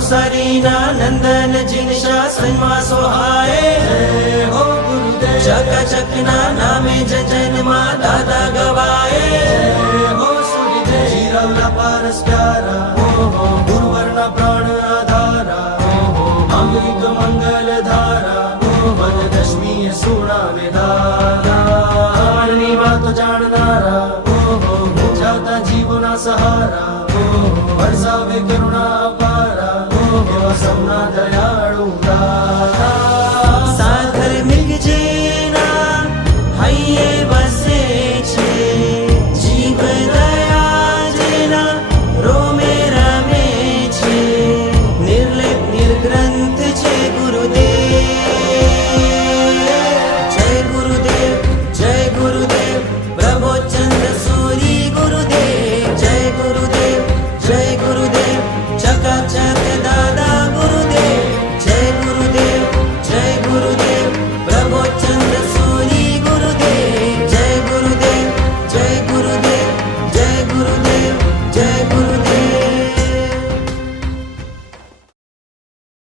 नवसारीना नंदन जिन शासનમાં સોહાય જય હો ગુરુદેવ ચકાચકના નામે જનમાં દાદા ગવાય જય હો સૂર્યદેવ જીરવના પારસ પ્યારા ગુરુવરના પ્રાણ આધારા માંગલિક મંગલ ધારા વરદશમી સુણાવે દારા ની વાતો જાણનારા જાતા જીવોના સહારા વરસાવે કરુણા અપારા એવા સૌના દયાળુ દાતા સાગર મિલક જેના હૈયે બસે છે જીવ દયા જેના રોમે રમે છે નિર્લેપ નિર્ગ્રંથ છે ગુરુદેવ પ્રભોચંદ્ર સૂરી ગુરુદેવ જય ગુરુદેવ જય